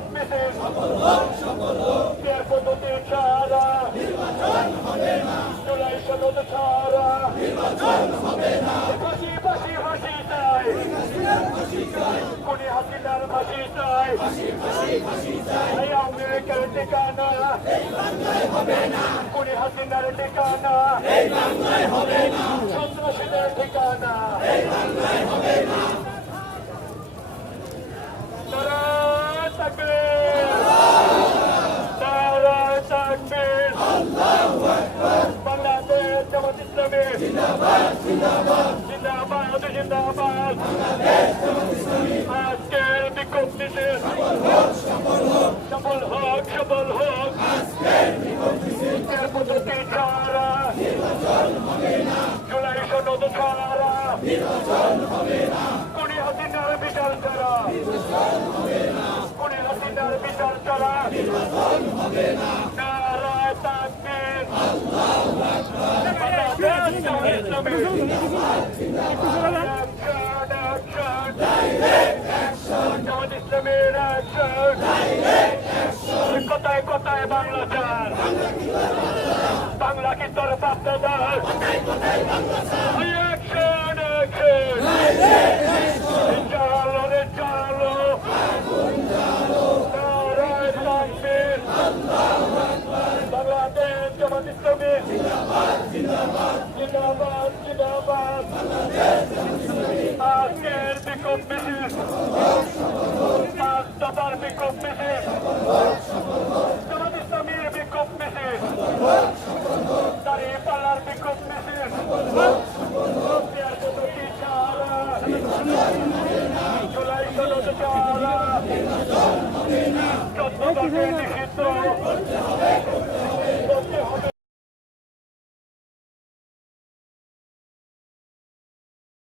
বিক্ষোভ মিছিল পদ্ধতি ছাড়া জুলাই সনদ ছাড়া ফাঁসি ফাঁসি ফাঁসি চাই খুনি হাসিনার ফাঁসি চাই এই আমেরিকার ঠিকানা খুনি হাসিনার ঠিকানা সন্ত্রাসীদের ঠিকানা বাংলাদেশ জামাত ইসলামী জিন্দাবাদ জিন্দাবাদ জিন্দাবাদ আজকের বিক্ষোভ মিছিল সফল হোক পদ্ধতি ছাড়া জুলাই সনদ ছাড়া খুনি হাসিনার বিচার করা খুনি হাসিনার বিচার করা নারায়ে তাকবীর বাংলাদেশ জামাত ইসলামীর কোথায় কোথায় বাংলা চার বাংলা কি তোর বাপদাদার চালো রে চালো নারায়ে তাকবীর বাংলাদেশ জামাত ইসলামী জিন্দাবাদ জিন্দাবাদ আজকের বিক্ষোভ মিছিল পাঁচ দফার বিক্ষোভ মিছিল জামাত ইসলামীর বিক্ষোভ মিছিল দাঁড়িপাল্লার বিক্ষোভ মিছিল পদ্ধতি ছাড়া জুলাই সনদ ছাড়া 14 দফা নিষিদ্ধ